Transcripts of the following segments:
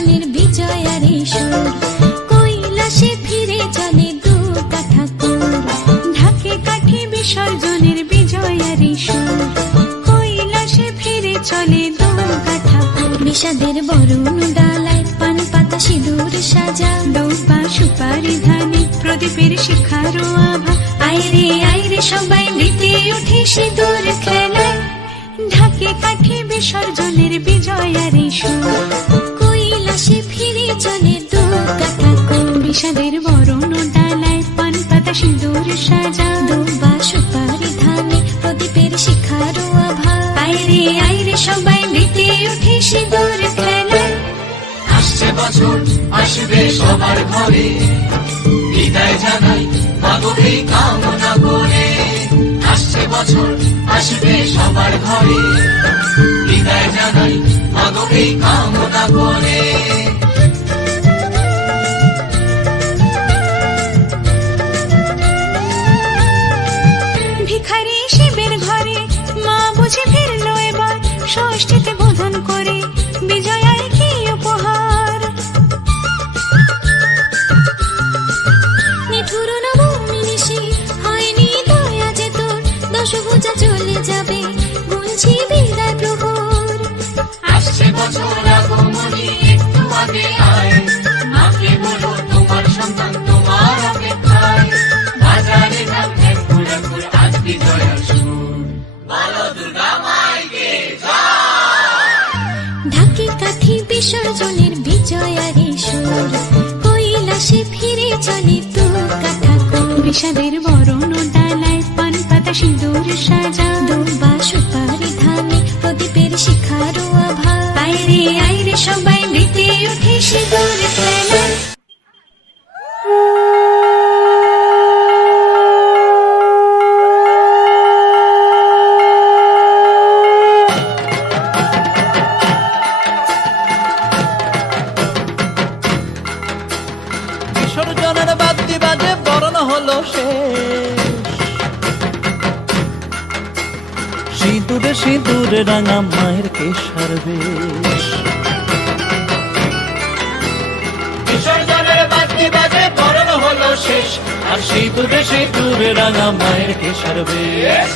বিসর্জনের বিজয়ার সুর, কৈলাসে ফিরে চলে দুর্গা ঠাকুর। ঢাকে কাঠি বিসর্জনের বিজয়ার সুর, কৈলাসে ফিরে চলে দুর্গা ঠাকুর। বিষাদের বরণ ডালায় পান পাতা সিঁদুর সাজা, দৌপা সুপারি ধানে প্রদীপের শিখারো আভা। আইরে সবাই মেতে উঠে সিঁদুর খেলায়, ঢাকে কাঠি বিসর্জনের বিজয়ার সুর, কৈলাসে ফিরে চলে দুর্গা ঠাকুর। বিষাদের বরণ ডালায় পান পাতা সিঁদুর সাজা, দৌপা সুপারি ধানে প্রদীপের শিখারো আভা। আইরে সবাই মেতে উঠে সিঁদুর খেলায়। আসছে বছর আসবে সবার ঘরে, বিদায় জানাই মাগোকে কামনা করে। আসছে বছর আসবে সবার ঘরে, বিদায় জানাই মাগোকে কামনা করে। ভিখারি শিবের ঘরে মা বুঝে ফিরলো এবার, ষষ্ঠীতে বোধন করে বিজয়ায় কি উপহার। নিঠুর নবমী নিশি হয়নি দয়া যে তোর, দশভুজা চলে যাবে গুনছি বিদায় প্রহর। আসছে বছর আগমনী একটু আগে আয়, মাকে বলো তোমার সন্তান তোমার অপেক্ষায়। বাজারে ধাম ঘুর আজ বিজয়ার সুর, বলো দুর্গা মাইকে ঢাকে কাঠি বিসর্জনের বিজয়ার সুর, কৈলাসে ফিরে চলে দুর্গা ঠাকুর। বিষাদের বরণ ডালায় পান পাতা সিঁদুর সাজা, দৌপা সুপারি ধানে প্রদীপের শিখারো আভা। আইরে সবাই মেতে উঠে সিঁদুর খেলায়। বিসর্জনের বাদ্যি বাজে বরণ হলো শেষ, সিঁদুরে সিঁদুরে রাঙা মায়ের কেশার বেশ। বিসর্জনের বাদ্যি বাজে বরণ হলো শেষ, আর সিঁদুরে সিঁদুরে রাঙা মায়ের কেশার বেশ।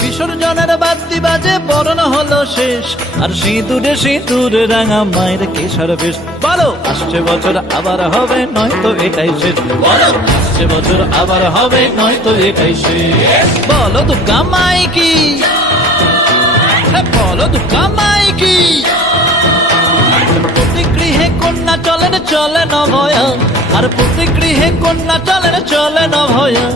বিসর্জনের বাদ্যি বাজে বরণ হলো শেষ, আর সিঁদুরে সিঁদুরে রাঙা মায়ের কেশার বেশ। বলো আসছে বছর আবার হবে নয়তো এটাই শেষ, বলো আসছে বছর আবার হবে নয়তো এটাই শেষ। বলো দুর্গা মাই কি, বলো দুর্গা মাই কি। প্রতি গৃহে কন্যা চলেন চলে নভয়া, আর প্রতি গৃহে কন্যা চলেন চলে নভয়া।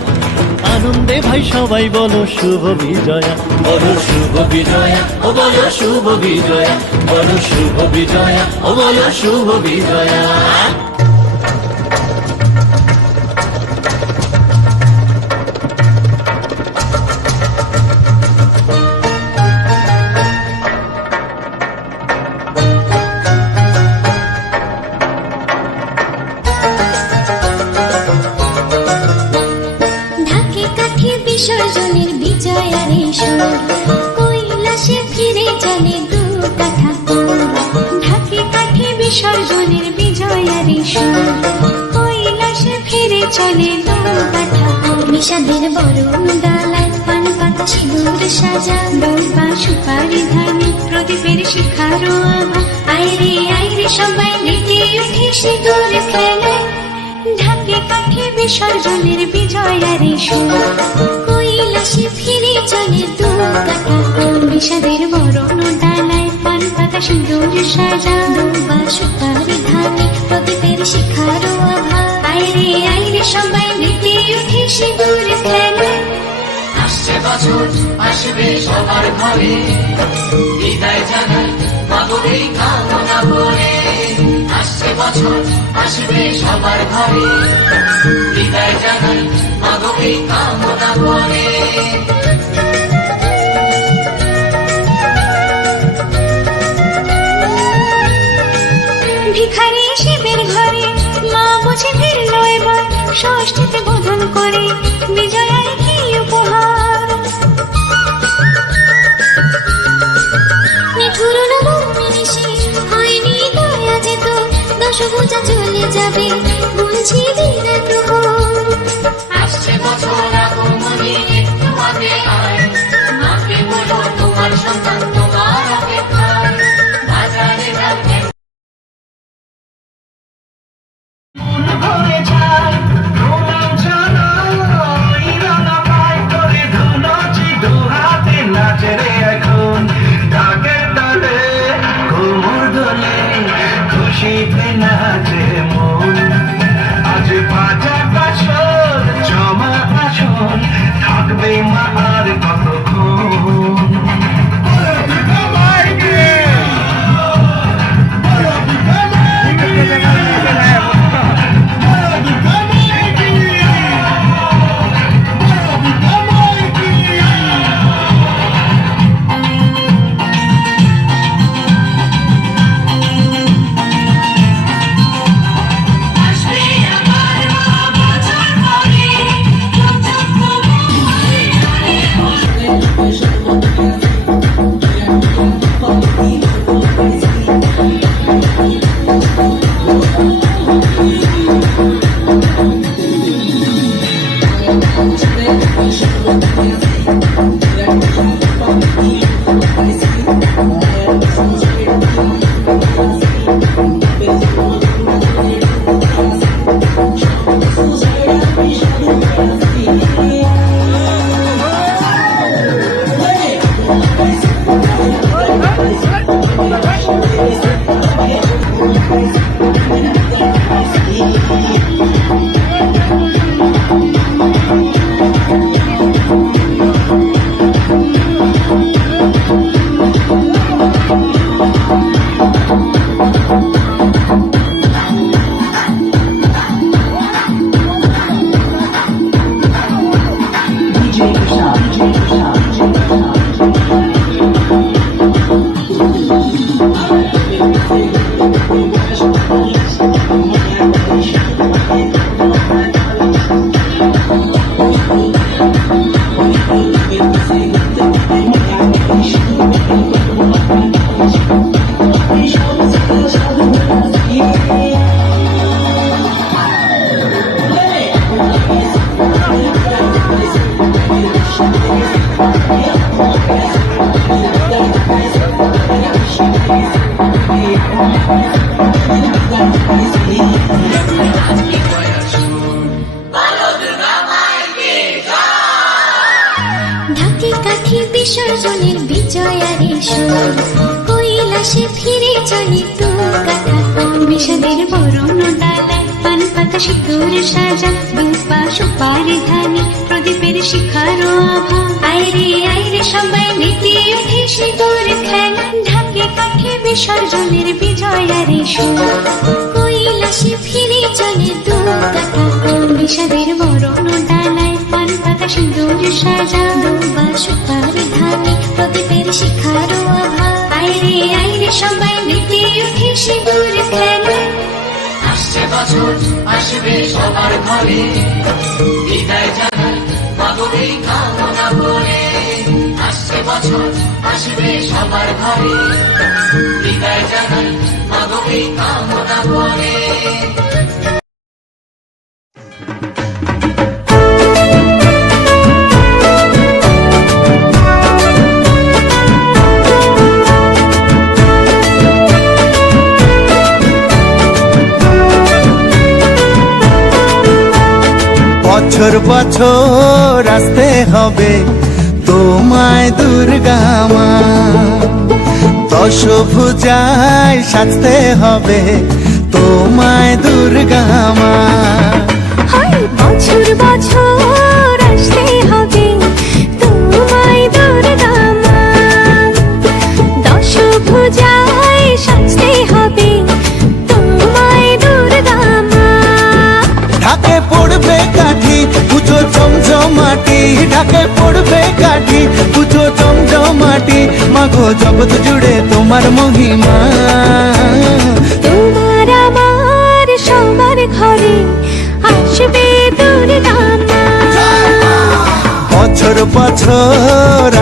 আনন্দে ভাই সবাই বলো শুভ বিজয়া, বলো শুভ বিজয়া, ও বলো শুভ বিজয়া, বলো শুভ বিজয়া, ও বলো শুভ বিজয়া। ঢাকে কাঠি বিসর্জনের বিজয়ার সুর, কৈলাসে ফিরে চলে দুর্গা ঠাকুর। ঢাকে কাঠি বিসর্জনের বিজয়ার সুর, কৈলাসে ফিরে চলে দুর্গা ঠাকুর। বিষাদের বরণ ডালায় পান পাতা সিঁদুর সাজা, দৌপা সুপারি ধানে প্রদীপের শিখারো আভা। আইরে সবাই মেতে উঠে সিঁদুর খেলায়, ঢাকে কাঠি বিসর্জনের বিজয়ার সুর, কৈলাসে ফিরে চলে দুর্গা ঠাকুর। বিষাদের বরণ ডালায় পান পাতা সিঁদুর সাজা, দৌপা সুপারি ধানে প্রদীপের শিখারো আভা। আইরে সবাই মেতে উঠে সিঁদুর খেলায়। আসছে বছর আসবে সবার ঘরে, বিদায় জানাই মাগোকে কামনা করে। আসছে বছর আসবে সবার ঘরে, বিদায় জানাই মাগোকে কামনা করে। ভিখারি শিবের ঘরে মা ষষ্ঠীতে বোধন করে বিজয়ার কি উপহার। নিঠুর নবমী নিশি হয়নি দয়া যেত, দশভুজা চলে যাবে গুনছি দিনের প্রহর। আসছে বছর আগমনী একটু আগে আয়, মাকে বলো তোমার সন্তান তোমার অপেক্ষায়। বাজারে যাবে খুশিতে নাচে মন, আজ বাজা বাসর জমা আসন, থাকবে মা আর কতক্ষণ। ঢাকে কাঠি বিসর্জনের বিজয়ারে সুর, কৈলাসে ফিরে চলে তো কথা কম। বিষাদের বরণ ডালায় পান পাতা সিঁদুর সাজা, দুপা সুপারি ধানি প্রদীপের শিখারো আভা। আইরে সবাই মেতে উঠে সিঁদুর খেলা, ঢাকে কাঠি বিসর্জনের বিজয়ারে সুর, কৈলাসে ফিরে চলে তো কথা কম। বিষাদের বরণ ডালায় পান পাতা সিঁদুর সাজা, দুপা সুপারি ধানি প্রদীপের শিখারো আভা। আইরে সবাই মেতে উঠে সিঁদুর খেলা। আসছে বছর আসবে সবার ঘরে, বিদায় জানাই মাগো এই কামনা করে। আসছে বছর আসবে সবার ঘরে, বিদায় জানাই মাগো এই কামনা করে। বছর বছর আসতে হবে তোমায় দুর্গা মা, দশভুজায় সাজতে হবে তোমায় দুর্গা মা। বছর বছর আসতে হবে তোমায় দুর্গা মা, দশভুজায় সাজতে হবে তোমায় দুর্গা মা। ঢাকে পড়বে কাঠি পুজো জমজমাটি, ঢাকে পড়বে কাঠি পুজো জমজমাটি, মাগো জগৎ জুড়ে তোমার মহিমা। তোমার আমার সবার ঘরে আসবে বছর বছর